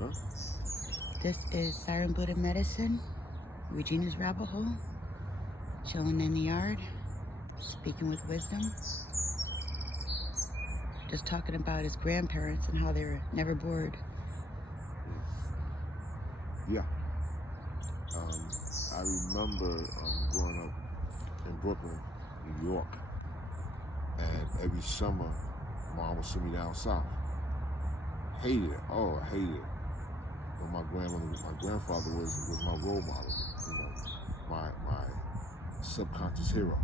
Huh? This is Siren Buddha Medicine, Regina's Rabbit Hole, chilling in the yard, speaking with wisdom, just talking about his grandparents and how they were never bored. Yeah. I remember growing up in Brooklyn, New York, and every summer, Mom would send me down south. Hated it. Oh, I hated it. But my grandfather was my role model. You know, my subconscious hero.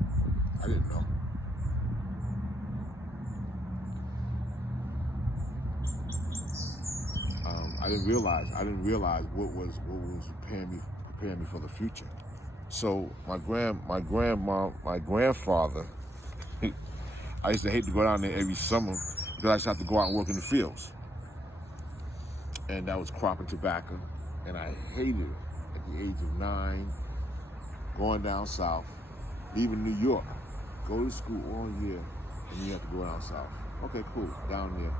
I didn't know. I didn't realize what was preparing me for the future. So my grandfather, I used to hate to go down there every summer because I used to have to go out and work in the fields. And that was cropping tobacco, and I hated it at the age of 9, going down south, leaving New York, go to school all year, and you have to go down south. Okay, cool, down there.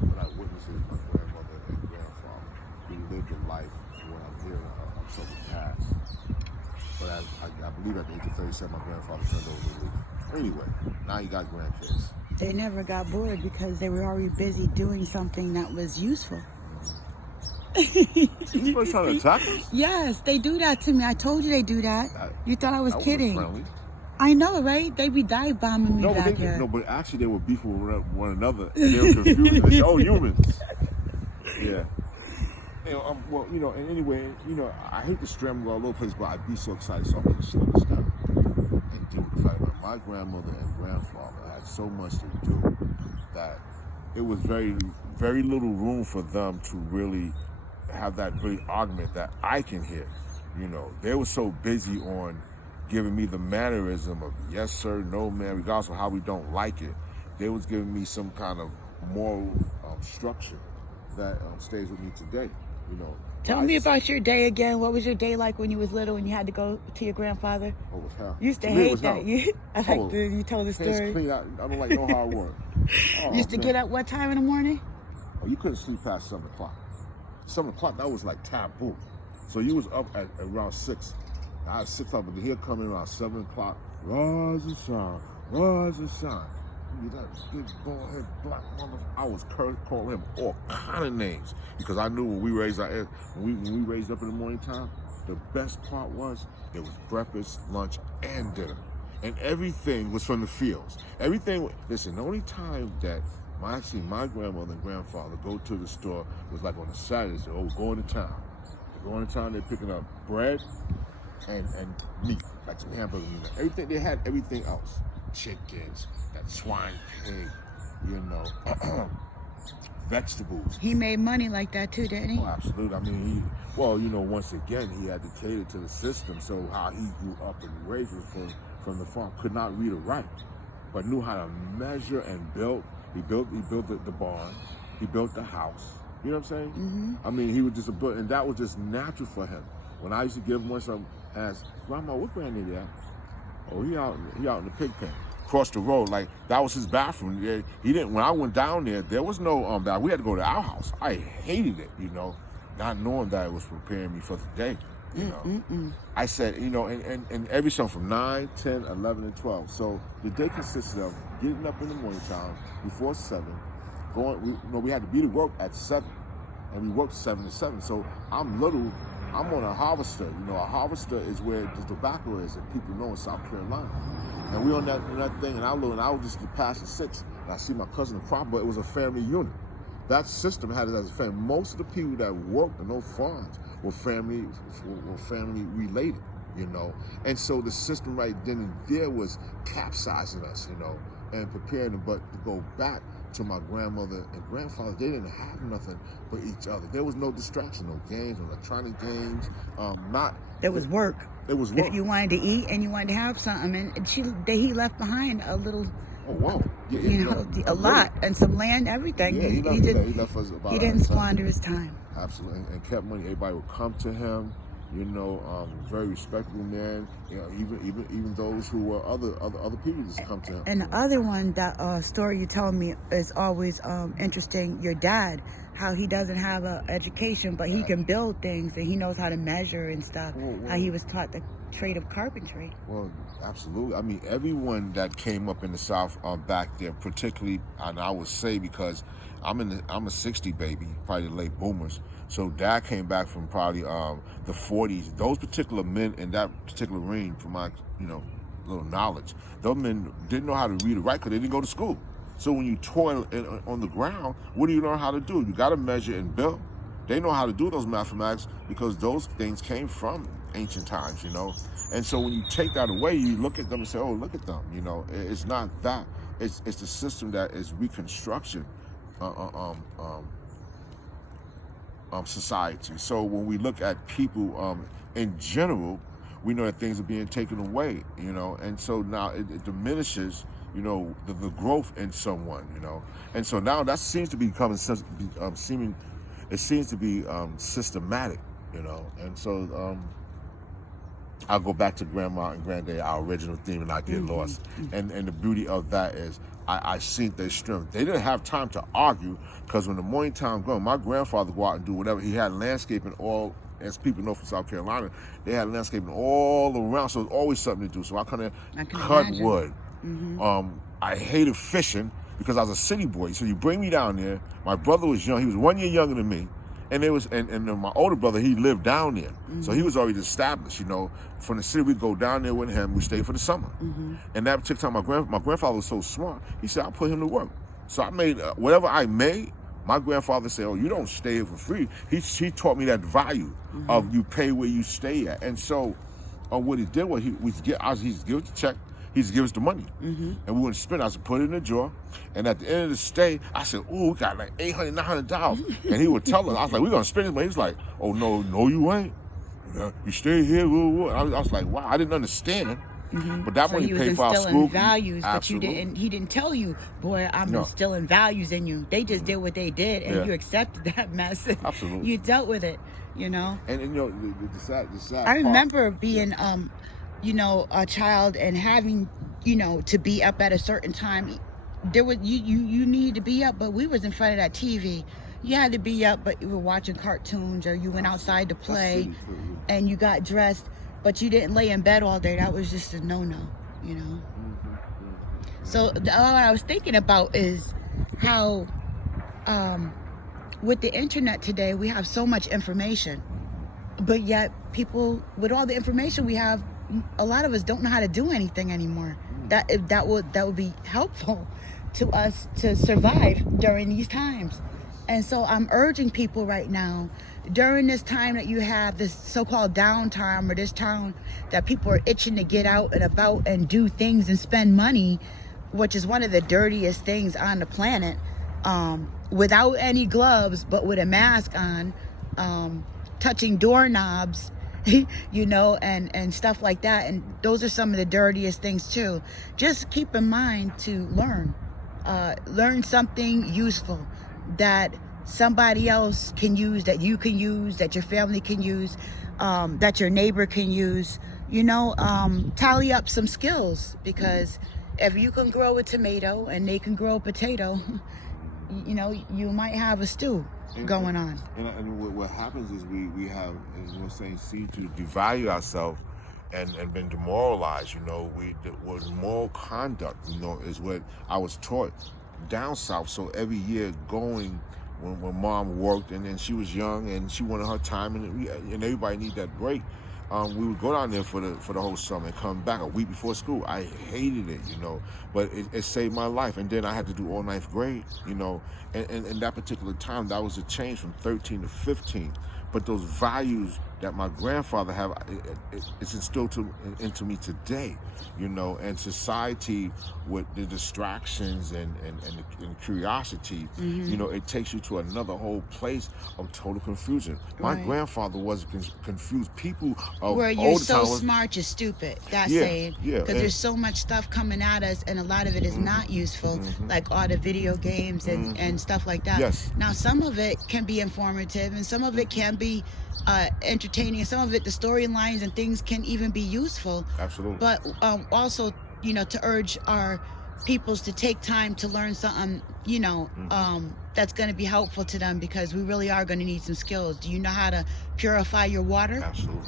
What I witnessed is my grandmother and grandfather. We lived a life when I'm hearing a troubled past. But I believe at the age of 37, my grandfather turned over the roof. Anyway, now you got grandkids. They never got bored because they were already busy doing something that was useful. You were trying to attack us? Yes, they do that to me. I told you they do that. You thought I was kidding. Friendly. I know, right? They be dive bombing me back here. No, but actually they were beefing with one another. And they were confused. They said, "Oh, humans." Yeah. Well, and anyway, I hate to stram all over the place, but I'd be so excited, so I'm going to slow this down and deal with the fact that my grandmother and grandfather had so much to do that it was very, very little room for them to really have that great argument that I can hear. They were so busy on giving me the mannerism of yes sir, no man, regardless of how we don't like it. They was giving me some kind of moral structure that stays with me today. Tell me about your day again. What was your day like when you was little and you had to go to your grandfather? Oh, it was hell. You used to hate that. You told the story. Clean out. I don't like no hard work. You used to get up what time in the morning? Oh, you couldn't sleep past 7 o'clock. 7 o'clock, that was like taboo. So you was up at around 6. I was 6 o'clock, but he'd come in around 7 o'clock. Rise and shine, rise and shine. That big bald head black mother. I was calling him all kind of names because I knew when we raised up in the morning time, the best part was there was breakfast, lunch, and dinner, and everything was from the fields. Everything. Listen, the only time that I seen my grandmother and grandfather go to the store was like on a Saturday. So, we're going to town. They're going to town. They're picking up bread and meat, like some hamburger meat. Everything they had, everything else. Chickens, that swine pig, vegetables. He made money like that too, didn't he? Oh, absolutely. I mean, once again, he had to cater to the system. So how he grew up and raised from the farm, could not read or write, but knew how to measure and build. He built the barn. He built the house. You know what I'm saying? Mm-hmm. I mean, he was just and that was just natural for him. When I used to give him some, ask, Grandma, what granddaddy at? Oh, he out in the pig pen. Across the road, like that was his bathroom. Yeah, he didn't. When I went down there was no bathroom. We had to go to our house. I hated it, not knowing that it was preparing me for the day. I said, and every summer from 9, 10, 11, and 12. So the day consisted of getting up in the morning time before 7, going. We had to be to work at 7, and we worked 7 to 7. So I'm on a harvester. A harvester is where the tobacco is, and people know in South Carolina. And we on that thing, and I was just past the 6, and I see my cousin the crop, but it was a family unit. That system had it as a family. Most of the people that worked in those farms were family related, And so the system right then and there was capsizing us, and preparing them. But to go back to my grandmother and grandfather, they didn't have nothing but each other. There was no distraction, no games, no electronic games. There was work. It was work. If you wanted to eat and you wanted to have something, and he left behind a little. Oh wow! Yeah, a lot and some land, everything. Yeah, he left us about. He didn't squander his time. Absolutely, and kept money. Everybody would come to him. very respectable man. Even those who were other people just come to him. And the other one, that story you told me is always interesting. Your dad, how he doesn't have an education, but he can build things and he knows how to measure and stuff. How he was taught the trade of carpentry. Well, absolutely. I mean, everyone that came up in the South back there, particularly, and I would say because I'm a 60 baby, probably the late boomers. So Dad came back from probably the 40s. Those particular men in that particular ring, from my little knowledge, those men didn't know how to read or write because they didn't go to school. So when you toil on the ground, what do you learn how to do? You got to measure and build. They know how to do those mathematics because those things came from ancient times, And so when you take that away, you look at them and say, "Oh, look at them." It's not that. It's the system that is reconstruction. Society. So when we look at people in general, we know that things are being taken away, and so now it diminishes, the growth in someone, and so now that seems to be becoming it seems to be systematic, and so I'll go back to Grandma and Granddad, our original theme, and I get lost, and the beauty of that is I seen their strength. They didn't have time to argue because when the morning time comes, my grandfather go out and do whatever. He had landscaping all, as people know from South Carolina, they had landscaping all around, so there's always something to do. So I couldn't cut wood. I hated fishing because I was a city boy. So you bring me down there. My brother was young. He was 1 year younger than me. And my older brother, he lived down there. So he was already established, From the city, we'd go down there with him. We stayed for the summer. And that particular time, my grandfather was so smart. He said, "I'll put him to work." So I made, whatever I made, my grandfather said, "Oh, you don't stay here for free." He taught me that value of you pay where you stay at. And so what he did was he'd give us the check. He'd give us the money, and we wouldn't spend it. I said, "Put it in the drawer." And at the end of the stay, I said, "Oh, we got like $800, $900. And he would tell us, I was like, "We're going to spend it." But he was like, "Oh, no, you ain't. You stay here." I was like, wow, I didn't understand. But that money paid for our school. Values, Absolutely. but he didn't tell you, "Boy, I'm instilling values in you." They just did what they did, and you accepted that mess. Absolutely. You dealt with it, And the sad I remember being a child and having, to be up at a certain time. There was you needed to be up, but we was in front of that TV. You had to be up, but you were watching cartoons or you went outside to play, and you got dressed, but you didn't lay in bed all day. That was just a no-no, So what I was thinking about is how, with the internet today, we have so much information, but yet people, with all the information we have, a lot of us don't know how to do anything anymore. That would be helpful to us to survive during these times. And so I'm urging people right now, during this time that you have this so-called downtime, or this time that people are itching to get out and about and do things and spend money, which is one of the dirtiest things on the planet, without any gloves but with a mask on, touching doorknobs, and stuff like that. And those are some of the dirtiest things too. Just keep in mind to learn something useful that somebody else can use, that you can use, that your family can use, that your neighbor can use. Tally up some skills, because if you can grow a tomato and they can grow a potato, you might have a stew going on. And what happens is we have, as we're saying, seem to devalue ourselves and been demoralized. With moral conduct, is what I was taught down south. So every year going, when Mom worked and then she was young and she wanted her time, and everybody need that break. We would go down there for the whole summer and come back a week before school. I hated it, but it saved my life. And then I had to do all ninth grade, and that particular time, that was a change from 13 to 15. But those values that my grandfather have, it's instilled into me today, and society with the distractions and curiosity, it takes you to another whole place of total confusion. My grandfather wasn't confused. People of where you're so smart, you're stupid. That's saying. Because there's so much stuff coming at us, and a lot of it is not useful, like all the video games and stuff like that. Yes. Now, some of it can be informative, and some of it can be entertaining. entertaining. Some of it, the storylines and things can even be useful. Absolutely. But also, to urge our peoples to take time to learn something, that's going to be helpful to them, because we really are going to need some skills. Do you know how to purify your water? Absolutely.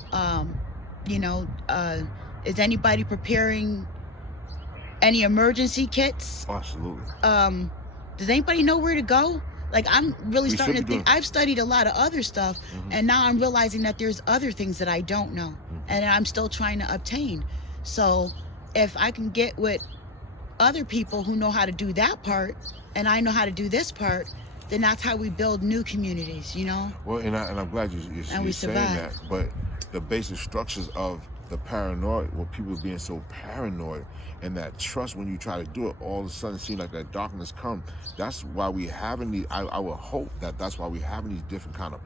Is anybody preparing any emergency kits? Absolutely. Does anybody know where to go? Like, I'm really starting to think. I've studied a lot of other stuff, and now I'm realizing that there's other things that I don't know, and I'm still trying to obtain. So if I can get with other people who know how to do that part, and I know how to do this part, then that's how we build new communities, Well, and I'm glad you're saying that, but the basic structures of the paranoid, people being so paranoid, and that trust, when you try to do it, all of a sudden seems like that darkness come. That's why we having these, I would hope that's why we having these different kind of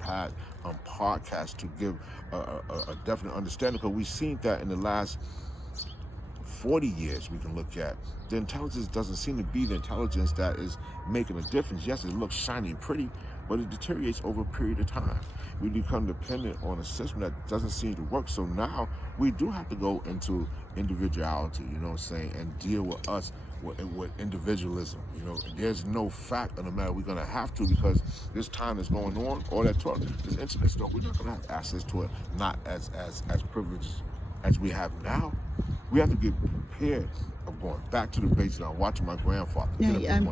podcasts, to give a definite understanding, because we've seen that in the last 40 years. We can look at the intelligence doesn't seem to be the intelligence that is making a difference. Yes, it looks shiny and pretty, but it deteriorates over a period of time. We become dependent on a system that doesn't seem to work. So now we do have to go into individuality, and deal with us with individualism. There's no fact in the matter. We're going to have to, because this time is going on, all that talk, this internet stuff, we're not going to have access to it, not as privileged as we have now. We have to get prepared of going back to the basics. I'm watching my grandfather.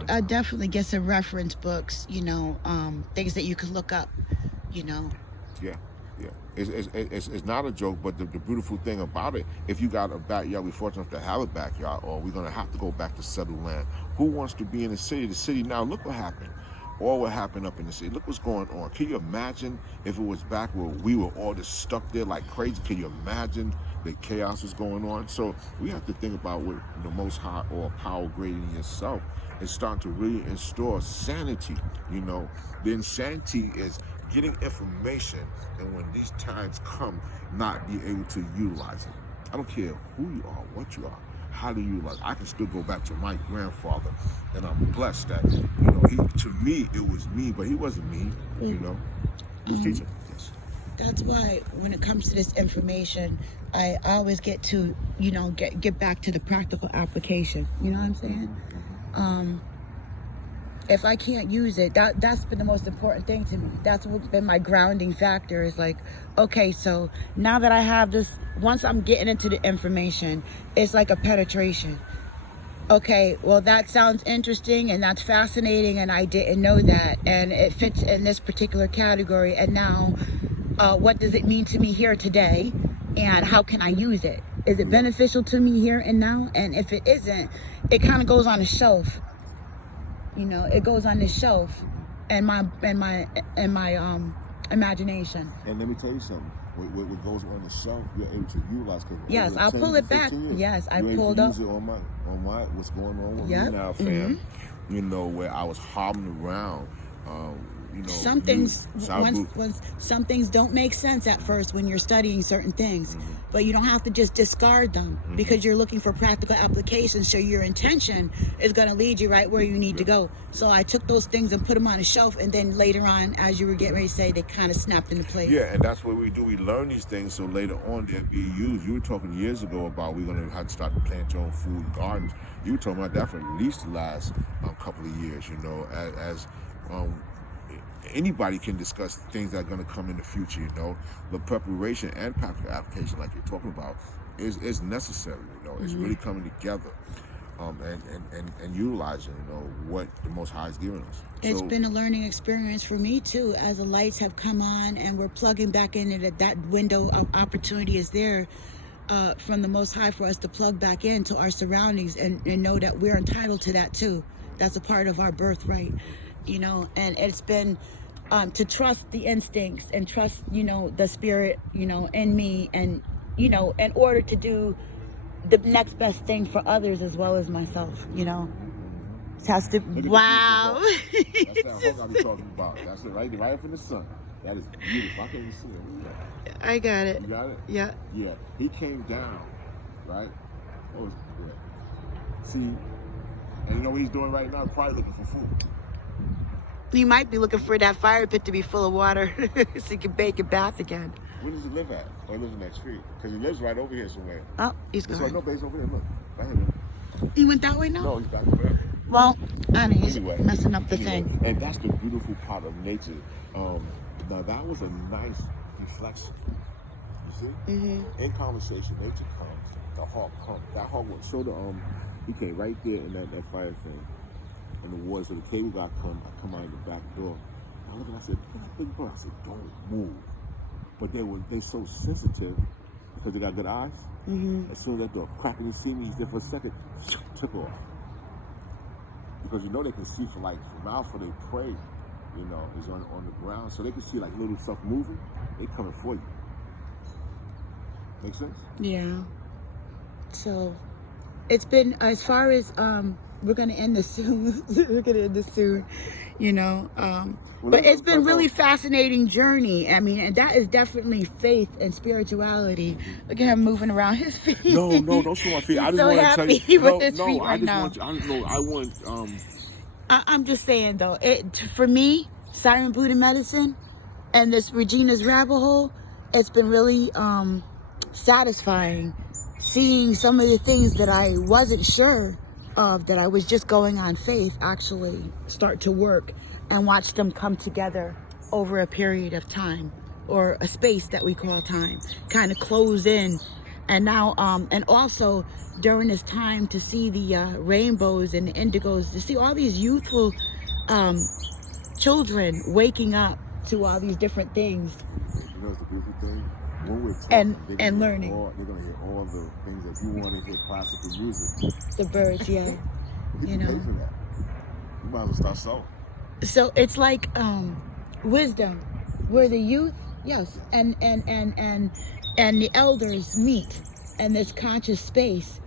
I definitely get some reference books, things that you could look up, Yeah. It's not a joke, but the beautiful thing about it, if you got a backyard, we're fortunate enough to have a backyard, or we're going to have to go back to settled land. Who wants to be in the city? The city now, look what happened. All what happened up in the city. Look what's going on. Can you imagine if it was back where we were all just stuck there like crazy? Can you imagine the chaos was going on? So we have to think about what the Most High, or power greater than yourself, is starting to really install sanity. The insanity is getting information, and when these times come, not be able to utilize it. I don't care who you are, what you are, how do you I can still go back to my grandfather, and I'm blessed that, to me, it was me, but he wasn't me, He was teaching. Yes. That's why when it comes to this information, I always get to, get back to the practical application. You know what I'm saying? If I can't use it, that's been the most important thing to me. That's what's been my grounding factor, is like, okay, so now that I have this, once I'm getting into the information, it's like a penetration. Okay, well, that sounds interesting, and that's fascinating, and I didn't know that, and it fits in this particular category, and now what does it mean to me here today, and how can I use it? Is it beneficial to me here and now? And if it isn't, it kind of goes on a shelf. It goes on this shelf, and my imagination. And let me tell you something. What goes on the shelf, you're able to utilize. Yes, I'll pull it back. Yes, I pulled up. Use it on my what's going on with me now, fam. Where I was hobbling around. Some things don't make sense at first when you're studying certain things, but you don't have to just discard them because you're looking for practical applications. So your intention is going to lead you right where you need to go. So I took those things and put them on a shelf, and then later on, as you were getting ready to say, they kind of snapped into place. Yeah, and that's what we do. We learn these things so later on they'll be used. You were talking years ago about we're going to have to start to plant your own food and gardens. You were talking about that for at least the last couple of years. As anybody can discuss things that are going to come in the future, but preparation and practical application, like you're talking about, is necessary. It's really coming together, and utilizing, what the Most High has given us. It's been a learning experience for me too, as the lights have come on and we're plugging back in, and that window of opportunity is there from the Most High for us to plug back into our surroundings and know that we're entitled to that too. That's a part of our birthright. And it's been to trust the instincts and trust, the spirit, in me, and, in order to do the next best thing for others as well as myself, It has to, wow. That's that hug I be talking about. That's it, right up in the sun. That is beautiful. I can't even see it. I got it. You got it? Yeah. Yeah. He came down, right? What was it? See, and what he's doing right now? Probably looking for food. You might be looking for that fire pit to be full of water so you can bake your bath again. Where does he live at? Or live in that street? Because he lives right over here somewhere. Oh, he's That's gone. why nobody's over there. Look, right here. He went that way now? No, he's back there. Well, I mean, he's Anyway, messing up the thing. And that's the beautiful part of nature. Now that was a nice reflection. You see? Mm-hmm. In conversation, nature comes. The hawk comes. That hawk will show the he came right there in that fire thing. And the water, so the cable guy come out of the back door. I looked and I said, look at that big bird. I said, don't move. But they're so sensitive because they got good eyes. Mm-hmm. As soon as that door cracked and he see me, he's there for a second, took off. Because you know they can see from miles for their prey, is on the ground. So they can see like little stuff moving, they coming for you. Make sense? Yeah. So it's been, as far as we're gonna end this soon. We're gonna end this soon, but it's been really fascinating journey. I mean, and that is definitely faith and spirituality. Look at him moving around his feet. No, don't show my feet. I just so want to tell you. with his feet right now. I'm just saying though, for me, Siren Buddha medicine and this Regina's rabbit hole, it's been really satisfying seeing some of the things that I wasn't sure of, that I was just going on faith, actually start to work and watch them come together over a period of time, or a space that we call time, kind of close in. And now, and also during this time, to see the rainbows and the indigos, to see all these youthful children waking up to all these different things. You know, it's a beautiful thing. When we're talking, and learning. They're going to hear all the things that you want to hear, classical music. The birds, yeah. You know, pay for that. You might as well start selling. So it's like wisdom, where the youth, yes, and the elders meet in this conscious space,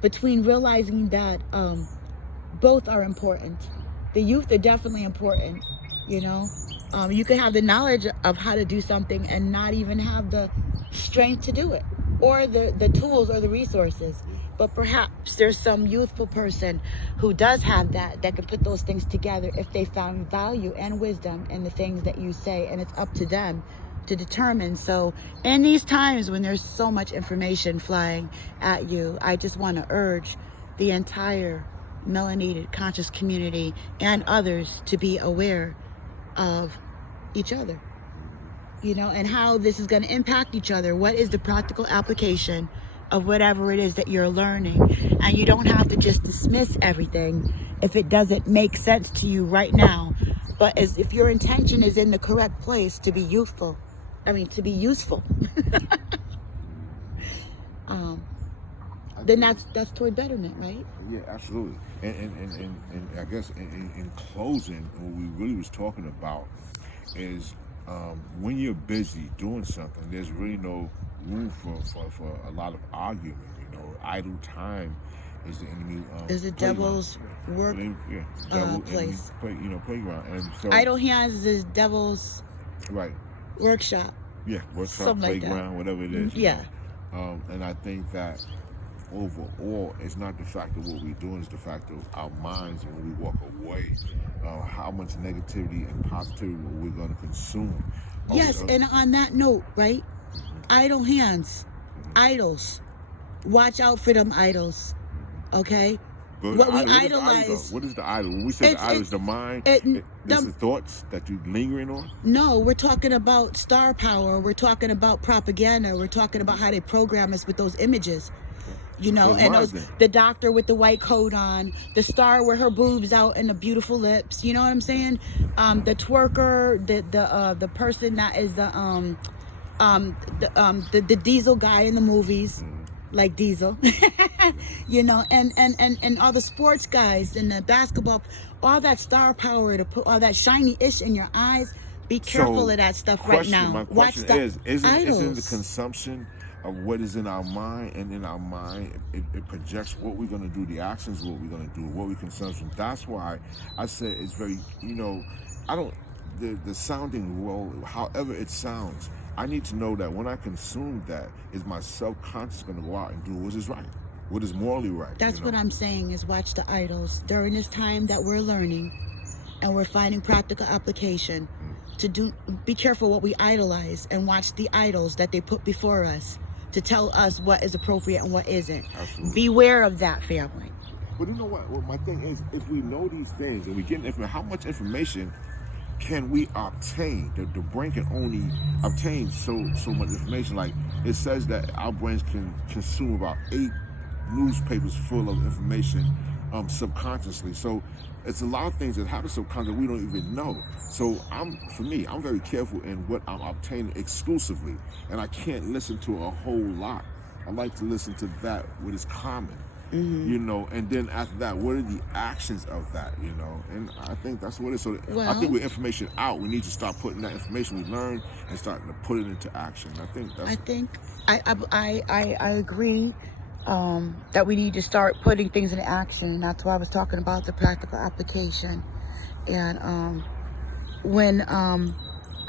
between realizing that both are important. The youth are definitely important, you can have the knowledge of how to do something and not even have the strength to do it, or the tools or the resources. But perhaps there's some youthful person who does have that can put those things together if they found value and wisdom in the things that you say, and it's up to them to determine. So in these times when there's so much information flying at you, I just want to urge the entire melanated conscious community and others to be aware of each other, and how this is going to impact each other. What is the practical application of whatever it is that you're learning? And you don't have to just dismiss everything if it doesn't make sense to you right now, but as if your intention is in the correct place to be useful. Then that's toward betterment, right? Yeah, absolutely. And I guess in closing, what we really was talking about is when you're busy doing something, there's really no room for a lot of argument. Idle time is the enemy. Is the devil's work place? Playground. And so idle hands is the devil's workshop. Yeah, workshop, something playground, like whatever it is. Yeah. And I think that overall, it's not the fact of what we're doing, it's the fact of our minds, and when we walk away, how much negativity and positivity we're going to consume. Yes, and on that note, right? Idle hands, idols. Watch out for them idols, okay? But what we idolize. What is the idol? When we say the idol, is the mind, it's the thoughts that you're lingering on? No, we're talking about star power. We're talking about propaganda. We're talking about how they program us with those images. The doctor with the white coat on, the star with her boobs out and the beautiful lips. You know what I'm saying? The twerker, the person that is the diesel guy in the movies, like Diesel. and all the sports guys and the basketball, all that star power to put all that shiny ish in your eyes. Be careful of that stuff right now. My question isn't the consumption of what is in our mind, and in our mind it projects what we're going to do, the actions, what we're going to do, what we consume. That's why I said it's very, I don't, the sounding role, however it sounds, I need to know that when I consume that, is my self-conscious going to go out and do what is right, what is morally right. That's what I'm saying, is watch the idols during this time that we're learning and we're finding practical application. be careful what we idolize and watch the idols that they put before us to tell us what is appropriate and what isn't. Absolutely. Beware of that, family. But you know what? Well, my thing is, if we know these things and we get information, how much information can we obtain? The brain can only obtain so much information. Like it says that our brains can consume about 8 newspapers full of information subconsciously. So it's a lot of things that happen subconsciously we don't even know. So I'm very careful in what I'm obtaining exclusively, and I can't listen to a whole lot. I like to listen to that what is common. Mm-hmm. You know, and then after that, what are the actions of that, you know? And I think that's what it is. So Well, I think with information out, we need to start putting that information we learn and starting to put it into action. I agree that we need to start putting things into action. And that's why I was talking about the practical application. And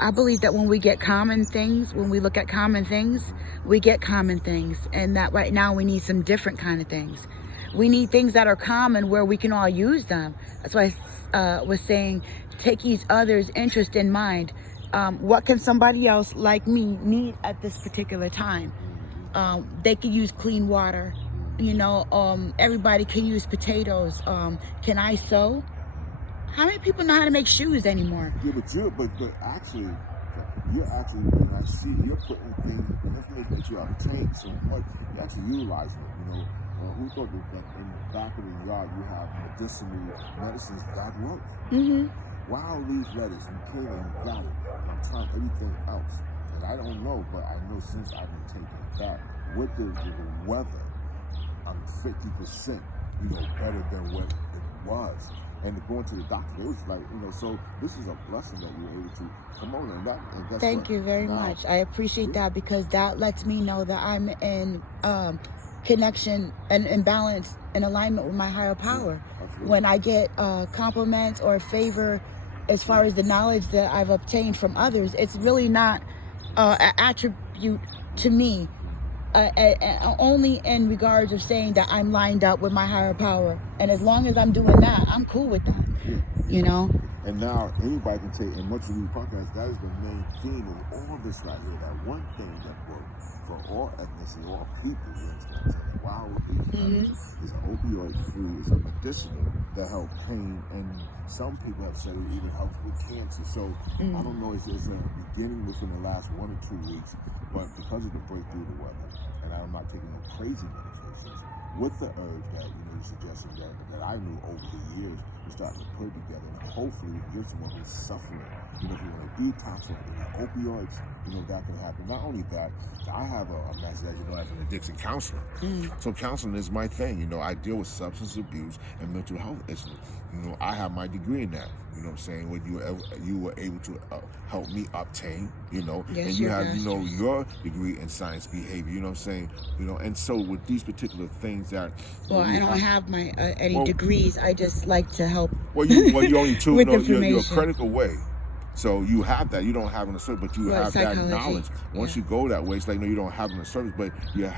I believe that when we get common things, when we look at common things, we get common things. And that right now we need some different kind of things. We need things that are common where we can all use them. That's why I was saying, take each other's interest in mind. What can somebody else like me need at this particular time? They could use clean water. You know, everybody can use potatoes. Can I sew? How many people know how to make shoes anymore? Yeah, but actually, when I see you're putting things, the information that you obtain so much, you're actually utilizing it. You know, who thought that in the back of the yard you have medicines that work? Mm-hmm. Wild leaf lettuce, you came and you got it. And I'm trying everything else. And I don't know, but I know since I've been taking it back, with the weather, I'm 50%, better than what it was. And going to the doctor, it was like, so this is a blessing that you were able to come on. And that's Thank you very much. I appreciate that, because that lets me know that I'm in connection and in balance and alignment with my higher power. When I get compliments or favor as far as the knowledge that I've obtained from others, it's really not an attribute to me. Only in regards of saying that I'm lined up with my higher power, and as long as I'm doing that, I'm cool with that. Yeah. And now anybody can take, and much of these podcasts, that is the main theme of all this right here. That one thing that works for all ethnicity, all people. You understand what I'm saying? Wow, is an opioid free, is a medicinal that help pain, and some people have said it even helps with cancer. So I don't know, it's a beginning within the last 1 or 2 weeks, but because of the breakthrough of the weather, and I'm not taking no crazy medications, with the herbs that you're suggesting that I knew over the years, we're starting to put it together, and hopefully give someone who's suffering. If you want to detox from opioids, that can happen. Not only that, I have a message, as an addiction counselor. So counseling is my thing. I deal with substance abuse and mental health issues. I have my degree in that. You know what I'm saying? When you were able to help me obtain, Yes, and you have, your degree in science behavior. You know what I'm saying? And so with these particular things that. Well, I don't have my any degrees. I just like to help. Well, you only two. With You're a critical way. So you have that. You don't have an assertive, but you have psychology. that knowledge. Once you go that way, it's like, no, you don't have an assertive, but you're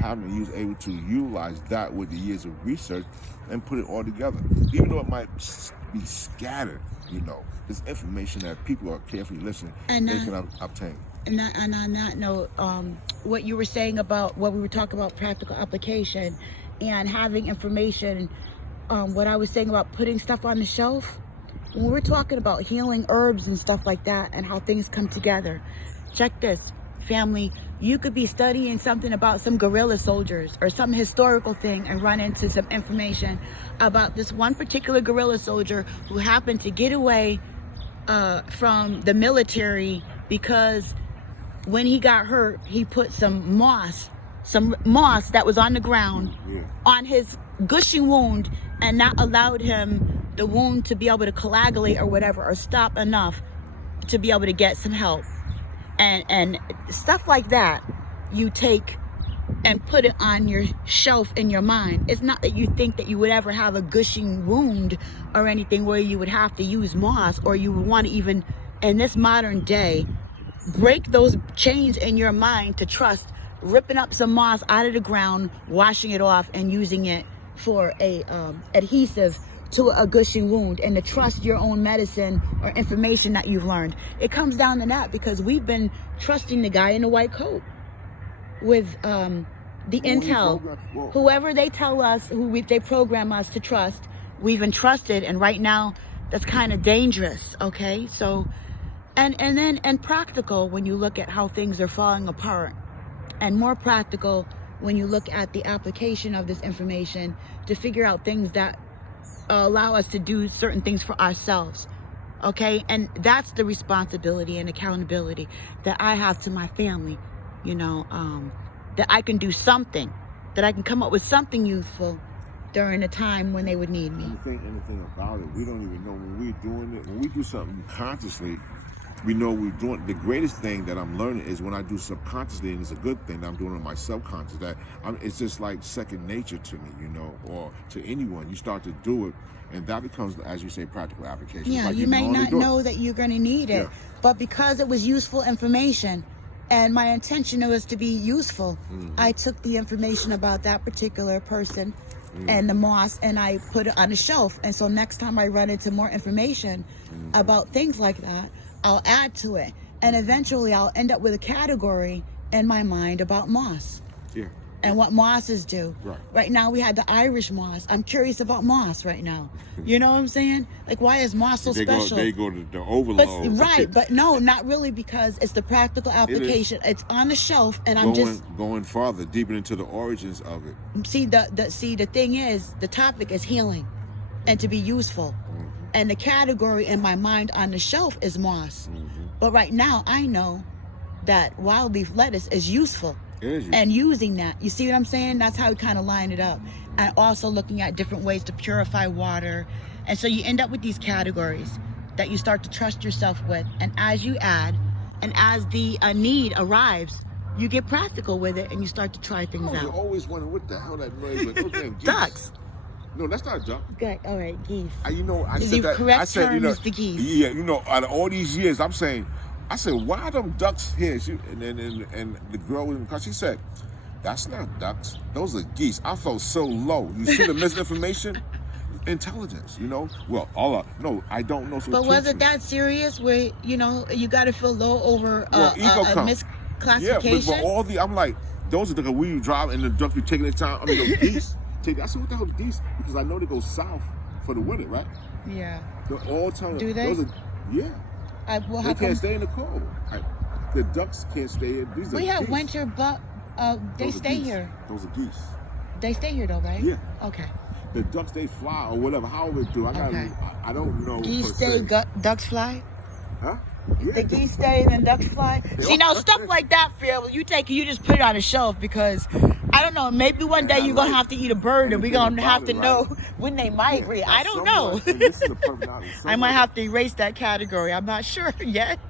able to utilize that with the years of research and put it all together. Even though it might be scattered, there's information that people are carefully listening and they can obtain. And on that note, what you were saying about what we were talking about, practical application and having information, what I was saying about putting stuff on the shelf, when we're talking about healing herbs and stuff like that and how things come together, check this, family. You could be studying something about some guerrilla soldiers or some historical thing and run into some information about this one particular guerrilla soldier who happened to get away from the military because when he got hurt, he put some moss that was on the ground on his gushing wound, and that allowed him the wound to be able to coagulate or whatever, or stop enough to be able to get some help. And stuff like that, you take and put it on your shelf in your mind. It's not that you think that you would ever have a gushing wound or anything where you would have to use moss, or you would want to even, in this modern day, break those chains in your mind to trust ripping up some moss out of the ground, washing it off, and using it for a adhesive to a gushing wound and to trust your own medicine or information that you've learned. It comes down to that, because we've been trusting the guy in the white coat with the intel. Whoever they tell us, they program us to trust, we've entrusted, and right now that's kind of dangerous, okay? So, and practical when you look at how things are falling apart, and more practical when you look at the application of this information to figure out things that allow us to do certain things for ourselves, okay? And that's the responsibility and accountability that I have to my family, you know, that I can do something, that I can come up with something useful during a time when they would need me. And the thing about it, we don't even know when we're doing it. When we do something consciously, we know we're doing. The greatest thing that I'm learning is when I do subconsciously, and it's a good thing that I'm doing it in my subconscious, that it's just like second nature to me, you know, or to anyone. You start to do it, and that becomes, as you say, practical application. Yeah, like you may not know that you're going to need it, but because it was useful information, and my intention was to be useful, I took the information about that particular person and the moss, and I put it on a shelf. And so next time I run into more information about things like that, I'll add to it, and eventually I'll end up with a category in my mind about moss. Yeah. And what mosses do. Right. Right now we had the Irish moss. I'm curious about moss right now. You know what I'm saying? Like, why is moss so special? They go to the overload. But no, not really, because it's the practical application. It's on the shelf, and I'm going farther, deeper into the origins of it. See, the thing is, the topic is healing and to be useful. And the category in my mind on the shelf is moss. But right now, I know that wild leaf lettuce is useful. It is useful. And using that, you see what I'm saying? That's how we kind of line it up. And also looking at different ways to purify water. And so you end up with these categories that you start to trust yourself with. And as you add, and as the need arrives, you get practical with it, and you start to try things out. You always wonder what the hell that noise was. Okay, Ducks. No, that's not a duck. Good. All right, geese. You know, I The said that. correct I said, term you know, is the geese. Yeah, you know, out of all these years, I said, why are them ducks here? And the girl in the car, she said, that's not ducks. Those are geese. I felt so low. You see the misinformation? Intelligence, you know? Well, no, I don't know. So but was it that serious where, you know, you got to feel low over a misclassification? Yeah, but all I'm like, those are the we drive and the ducks be taking their time. I mean, those geese. I said, what the hell is geese? Because I know they go south for the winter, right? Yeah. They're all telling. Do they? They can't stay in the cold. The ducks can't stay here. We have winter, but they stay here. Those are geese. They stay here though, right? Yeah. Okay. The ducks, they fly or whatever. However they do. I don't know. Geese stay, ducks fly? Huh? Yeah. The geese stay and ducks fly? See, now stuff like that, Phil, you just put it on a shelf, because I don't know, maybe one day you're going to have to eat a bird, and we're going to have to know when they migrate. I don't know. This is a perfect analogy. I might have to erase that category. I'm not sure yet.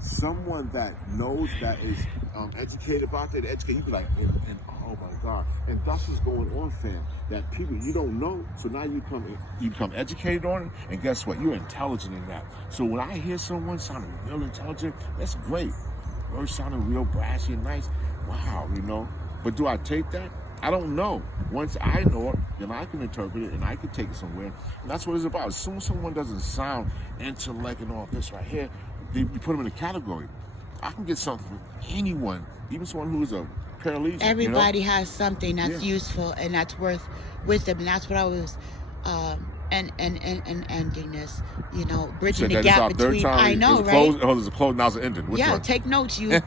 Someone that knows, that is educated about that, you be like, oh my God. And that's what's going on, fam. That people you don't know, so now you become educated on it, and guess what? You're intelligent in that. So when I hear someone sounding real intelligent, that's great. Words sounding real brassy and nice. Wow, you know. But do I take that? I don't know. Once I know it, then I can interpret it and I can take it somewhere. And that's what it's about. As soon as someone doesn't sound intellect and all this right here, you put them in a category. I can get something from anyone, even someone who is a paralegic. Everybody has something that's useful and that's worth wisdom, and that's what I was ending this, you know, bridging the gap between. I know, right? There's a close, now it's ended. Take notes, you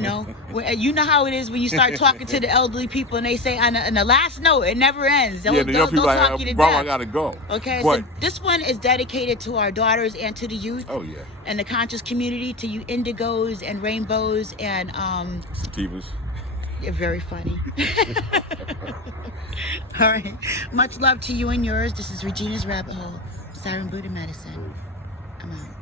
know. You know how it is when you start talking to the elderly people and they say on the last note, it never ends. The young people talk you to Bro, death. I gotta go. Okay, so this one is dedicated to our daughters and to the youth. Oh yeah. And the conscious community, to you indigos and rainbows and sativas. You're very funny. All right. Much love to you and yours. This is Regina's Rabbit Hole, Siren Buddha Medicine. I'm out.